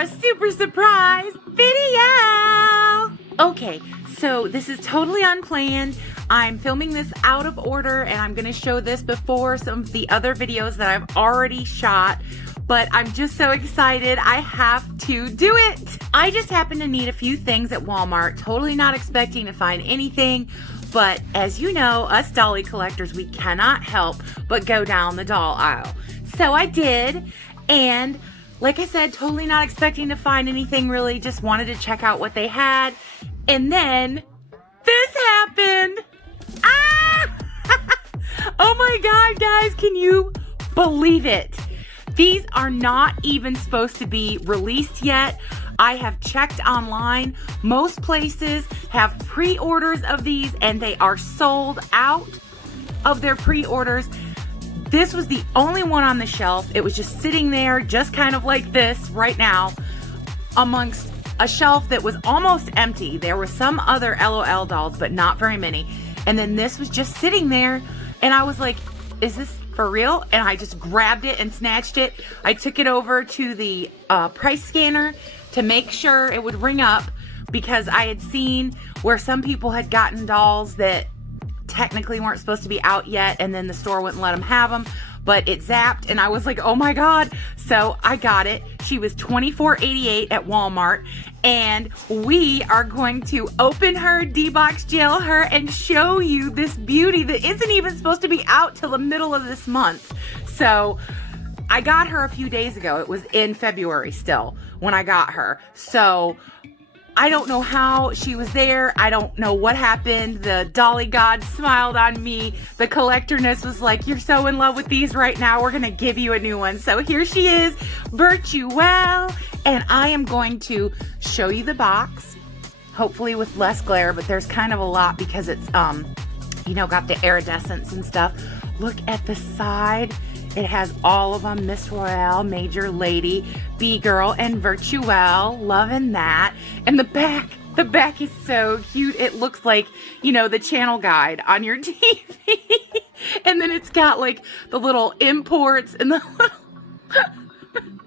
a super surprise video. Okay, so this is totally unplanned. I'm filming this out of order and I'm gonna show this before some of the other videos that I've already shot, but I'm just so excited I have to do it. I just happened to need a few things at Walmart, totally not expecting to find anything, but as you know, us dolly collectors, we cannot help but go down the doll aisle. So I did, and like I said, totally not expecting to find anything really, just wanted to check out what they had. And then this happened. Ah! Oh my God, guys, can you believe it? These are not even supposed to be released yet. I have checked online. Most places have pre-orders of these and they are sold out of their pre-orders. This was the only one on the shelf. It was just sitting there, just kind of like this right now, amongst a shelf that was almost empty. There were some other LOL dolls, but not very many. And then this was just sitting there, and I was like, is this for real? And I just grabbed it and snatched it. I took it over to the price scanner to make sure it would ring up, because I had seen where some people had gotten dolls that technically weren't supposed to be out yet, and then the store wouldn't let them have them, but it zapped, and I was like, oh my God. So I got it. She was $24.88 at Walmart, and we are going to open her, D-box jail her, and show you this beauty that isn't even supposed to be out till the middle of this month. So I got her a few days ago. It was in February still when I got her. So I don't know how she was there. I don't know what happened. The dolly god smiled on me. The collectorness was like, you're so in love with these right now, we're gonna give you a new one. So here she is, Virtuelle, and I am going to show you the box, hopefully with less glare, but there's kind of a lot because it's, you know, got the iridescence and stuff. Look at the side. It has all of them, Miss Royale, Major Lady, B-Girl, and Virtuelle. Loving that. And the back is so cute. It looks like, you know, the channel guide on your TV. And then it's got like the little imports and the little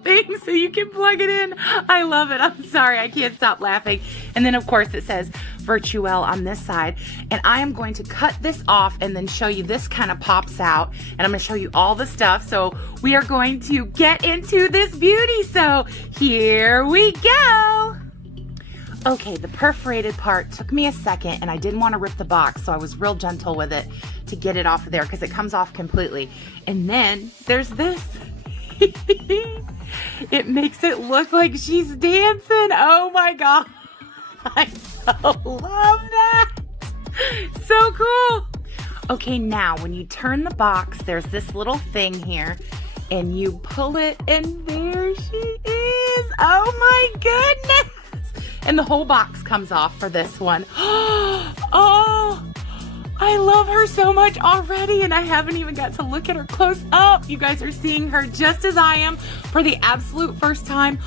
thing so you can plug it in. I love it. I'm sorry, I can't stop laughing. And then of course it says Virtuelle on this side, and I am going to cut this off and then show you this kind of pops out, and I'm going to show you all the stuff. So we are going to get into this beauty. So here we go. Okay, the perforated part took me a second, and I didn't want to rip the box, so I was real gentle with it to get it off of there because it comes off completely. And then there's this. It makes it look like she's dancing. Oh my God. I so love that. So cool. Okay, now when you turn the box, there's this little thing here, and you pull it, and there she is. Oh my goodness. And the whole box comes off for this one. Oh, I love her so much already, and I haven't even got to look at her close up. You guys are seeing her just as I am for the absolute first time.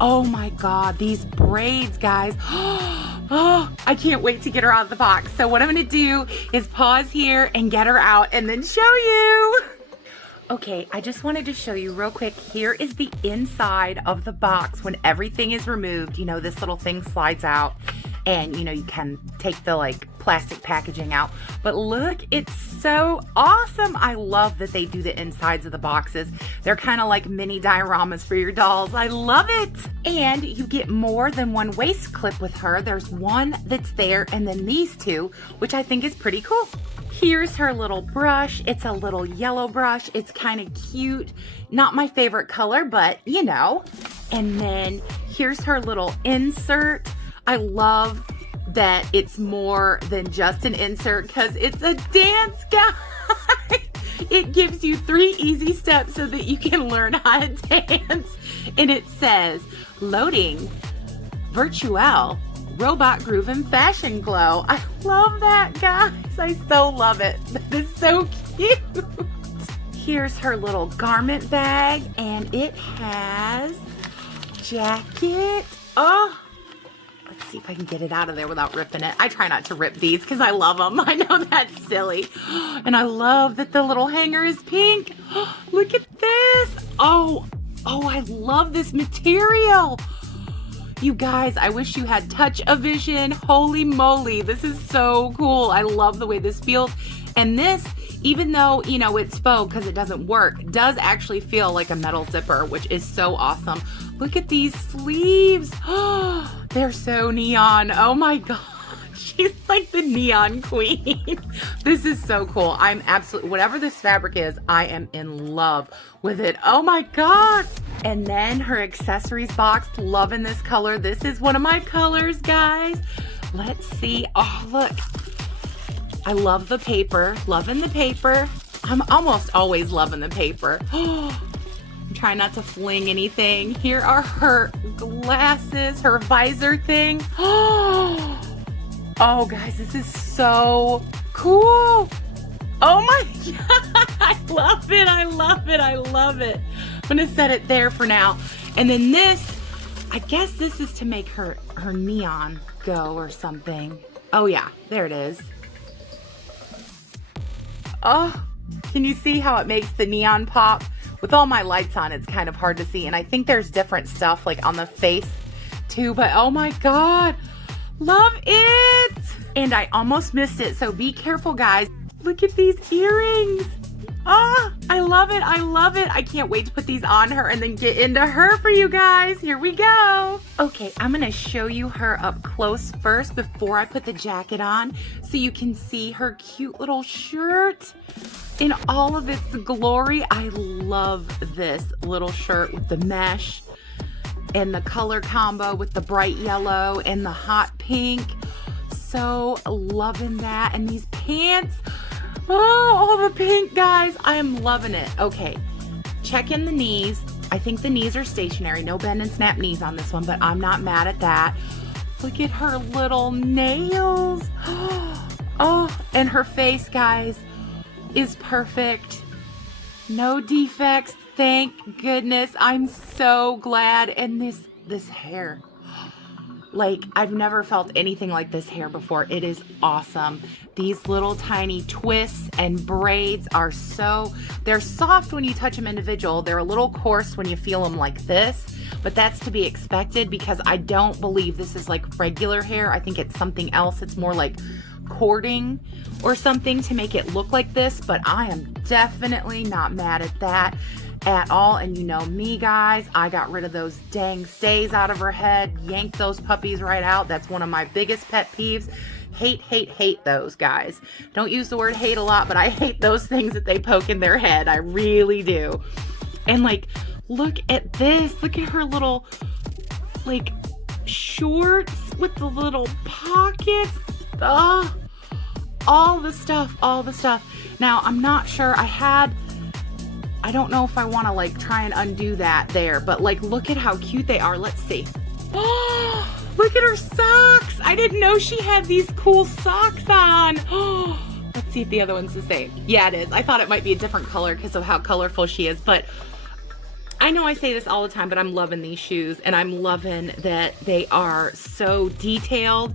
Oh my God, these braids, guys. Oh, I can't wait to get her out of the box. So what I'm gonna do is pause here and get her out and then show you. Okay, I just wanted to show you real quick. Here is the inside of the box when everything is removed. You know, this little thing slides out, and you know, you can take the like plastic packaging out. But look, it's so awesome. I love that they do the insides of the boxes. They're kind of like mini dioramas for your dolls. I love it. And you get more than one waist clip with her. There's one that's there, and then these two, which I think is pretty cool. Here's her little brush. It's a little yellow brush. It's kind of cute. Not my favorite color, but you know. And then here's her little insert. I love that it's more than just an insert because it's a dance guide. It gives you 3 easy steps so that you can learn how to dance. And it says, loading, Virtuelle, robot groove and fashion glow. I love that, guys. I so love it. That is so cute. Here's her little garment bag, and it has jacket. Oh, let's see if I can get it out of there without ripping it. I try not to rip these because I love them. I know that's silly. And I love that the little hanger is pink. Look at this. Oh, I love this material. You guys, I wish you had touch-o-vision. Holy moly, this is so cool. I love the way this feels. And this, even though, you know, it's faux because it doesn't work, does actually feel like a metal zipper, which is so awesome. Look at these sleeves. Oh, they're so neon. Oh my God. She's like the neon queen. This is so cool. I'm absolutely, whatever this fabric is, I am in love with it. Oh my God. And then her accessories box, loving this color. This is one of my colors, guys. Let's see. Oh, look. I love the paper, loving the paper. I'm almost always loving the paper. I'm trying not to fling anything. Here are her glasses, her visor thing. Oh, guys, this is so cool. Oh my God, I love it, I love it, I love it. I'm gonna set it there for now. And then this, I guess this is to make her neon go or something. Oh yeah, there it is. Oh, can you see how it makes the neon pop? With all my lights on, it's kind of hard to see. And I think there's different stuff like on the face too, but oh my God, love it. And I almost missed it, so be careful, guys. Look at these earrings. Ah, I love it, I love it. I can't wait to put these on her and then get into her for you guys. Here we go. Okay, I'm gonna show you her up close first before I put the jacket on so you can see her cute little shirt in all of its glory. I love this little shirt with the mesh and the color combo with the bright yellow and the hot pink. So loving that. And these pants, oh, all the pink, guys. I am loving it. Okay, check in the knees. I think the knees are stationary. No bend and snap knees on this one, but I'm not mad at that. Look at her little nails. Oh, and her face, guys, is perfect. No defects, thank goodness. I'm so glad. And this hair, like, I've never felt anything like this hair before. It is awesome. These little tiny twists and braids are they're soft when you touch them individual. They're a little coarse when you feel them like this, but that's to be expected because I don't believe this is like regular hair. I think it's something else. It's more like cording or something to make it look like this, but I am definitely not mad at that at all. And you know me, guys, I got rid of those dang stays out of her head, yanked those puppies right out. That's one of my biggest pet peeves. Hate those, guys. Don't use the word hate a lot, but I hate those things that they poke in their head. I really do. And like, look at this. Look at her little like shorts with the little pockets. Oh, all the stuff. Now, I'm not sure. I don't know if I want to like try and undo that there, but like, look at how cute they are. Let's see. Oh, look at her socks. I didn't know she had these cool socks on. Oh, let's see if the other one's the same. Yeah, it is. I thought it might be a different color because of how colorful she is, but I know I say this all the time, but I'm loving these shoes and I'm loving that they are so detailed.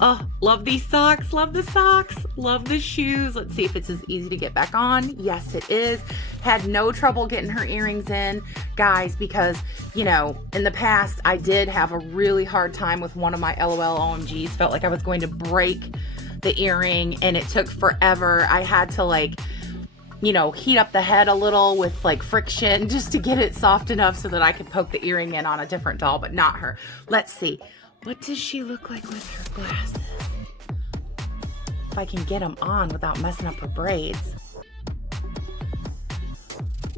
Oh, love these socks, love the socks, love the shoes. Let's see if it's as easy to get back on. Yes, it is. Had no trouble getting her earrings in, guys, because, you know, in the past, I did have a really hard time with one of my LOL OMGs. Felt like I was going to break the earring and it took forever. I had to like, you know, heat up the head a little with like friction just to get it soft enough so that I could poke the earring in on a different doll, but not her. Let's see. What does she look like with her glasses? If I can get them on without messing up her braids.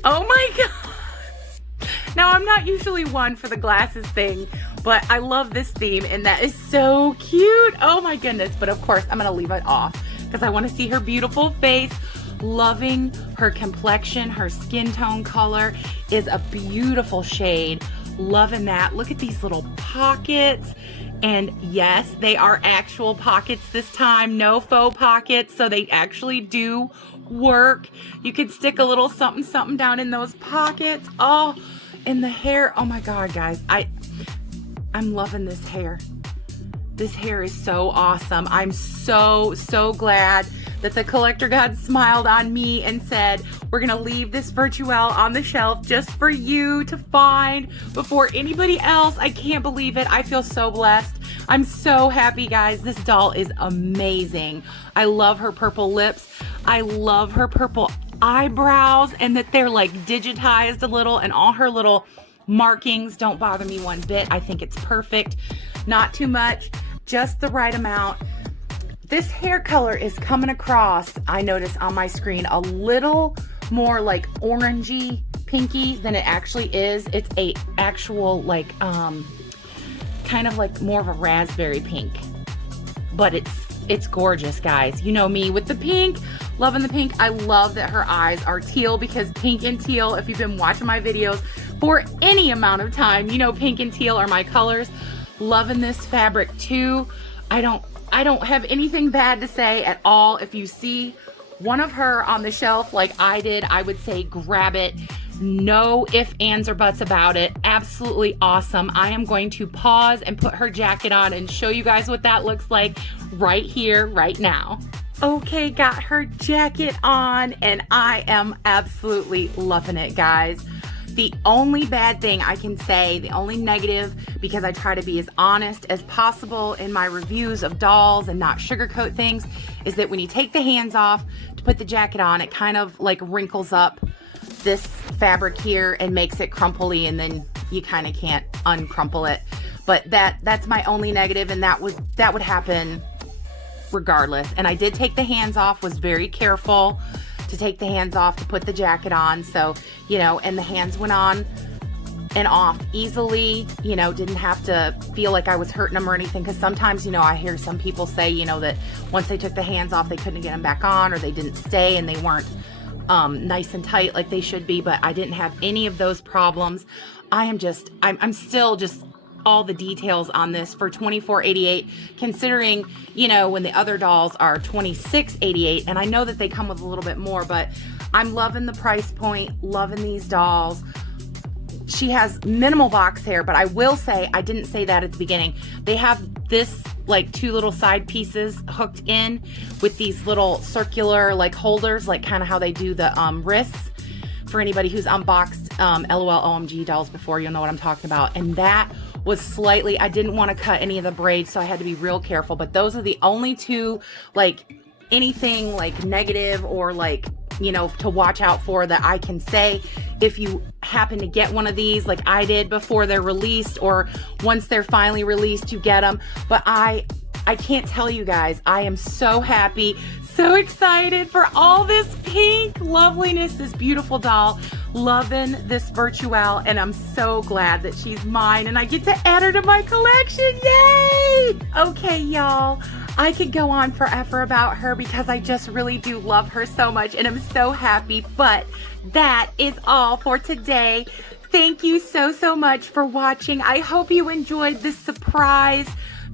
Oh my God. Now, I'm not usually one for the glasses thing, but I love this theme and that is so cute. Oh my goodness. But of course, I'm going to leave it off because I want to see her beautiful face. Loving her complexion. Her skin tone color is a beautiful shade. Loving that. Look at these little pockets. And yes, they are actual pockets this time. No faux pockets. So they actually do work. You could stick a little something, something down in those pockets. Oh, and the hair. Oh my God, guys. I'm loving this hair. This hair is so awesome. I'm so glad that the collector god smiled on me and said, we're gonna leave this Virtuelle on the shelf just for you to find before anybody else. I can't believe it. I feel so blessed. I'm so happy, guys. This doll is amazing. I love her purple lips. I love her purple eyebrows and that they're like digitized a little, and all her little markings don't bother me one bit. I think it's perfect. Not too much, just the right amount. This hair color is coming across, I notice on my screen, a little more like orangey pinky than it actually is. It's a actual like kind of like more of a raspberry pink, but it's gorgeous, guys. You know me with the pink, loving the pink. I love that her eyes are teal, because pink and teal, if you've been watching my videos for any amount of time, you know pink and teal are my colors. Loving this fabric too. I don't have anything bad to say at all. If you see one of her on the shelf like I did, I would say grab it. No ifs, ands, or buts about it. Absolutely awesome. I am going to pause and put her jacket on and show you guys what that looks like right here, right now. Okay, got her jacket on and I am absolutely loving it, guys. The only bad thing I can say, the only negative, because I try to be as honest as possible in my reviews of dolls and not sugarcoat things, is that when you take the hands off to put the jacket on, it kind of like wrinkles up this fabric here and makes it crumply, and then you kind of can't uncrumple it. But that's my only negative, and that would happen regardless. And I did take the hands off, was very careful to take the hands off to put the jacket on. So, you know, and the hands went on and off easily, you know, didn't have to feel like I was hurting them or anything. Because sometimes, you know, I hear some people say, you know, that once they took the hands off, they couldn't get them back on, or they didn't stay and they weren't nice and tight like they should be. But I didn't have any of those problems. I'm still just all the details on this for $24.88, considering, you know, when the other dolls are $26.88, and I know that they come with a little bit more, but I'm loving the price point, loving these dolls. She has minimal box hair, but I will say, I didn't say that at the beginning, they have this like two little side pieces hooked in with these little circular like holders, like kind of how they do the wrists. For anybody who's unboxed LOL OMG dolls before, you'll know what I'm talking about. And that was slightly, I didn't want to cut any of the braids, so I had to be real careful. But those are the only two, like anything like negative or like, you know, to watch out for that I can say. If you happen to get one of these like I did before they're released, or once they're finally released, you get them. But I can't tell you guys, I am so happy, so excited for all this pink loveliness, this beautiful doll. Loving this Virtuelle, and I'm so glad that she's mine and I get to add her to my collection. Yay! Okay, y'all, I could go on forever about her because I just really do love her so much, and I'm so happy. But that is all for today. Thank you so much for watching. I hope you enjoyed this surprise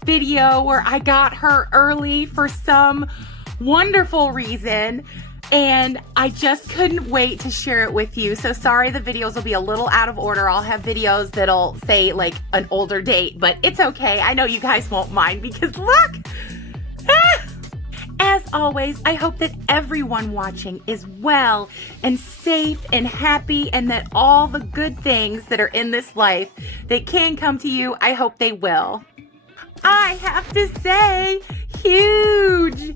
video where I got her early for some wonderful reason, and I just couldn't wait to share it with you. So sorry the videos will be a little out of order. I'll have videos that'll say like an older date, but it's okay. I know you guys won't mind because look! Ah! As always, I hope that everyone watching is well and safe and happy, and that all the good things that are in this life that can come to you, I hope they will. I have to say, huge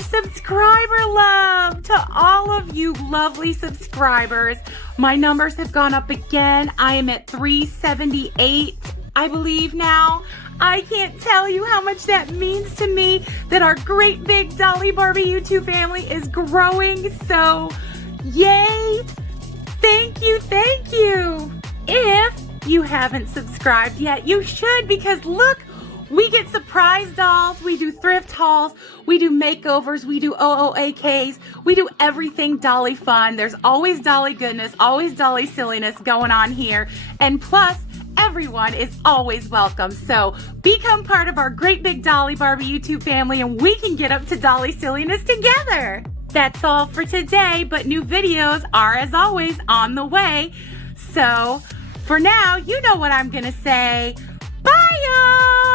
subscriber love to all of you lovely subscribers. My numbers have gone up again. I am at 378, I believe now. I can't tell you how much that means to me that our great big Dolly Barbie YouTube family is growing. So, yay! Thank you. If you haven't subscribed yet, you should, because look, we get surprise dolls, we do thrift hauls, we do makeovers, we do OOAKs, we do everything Dolly fun. There's always Dolly goodness, always Dolly silliness going on here. And plus, everyone is always welcome. So become part of our great big Dolly Barbie YouTube family, and we can get up to Dolly silliness together. That's all for today, but new videos are, as always, on the way. So for now, you know what I'm gonna say. Bye, y'all!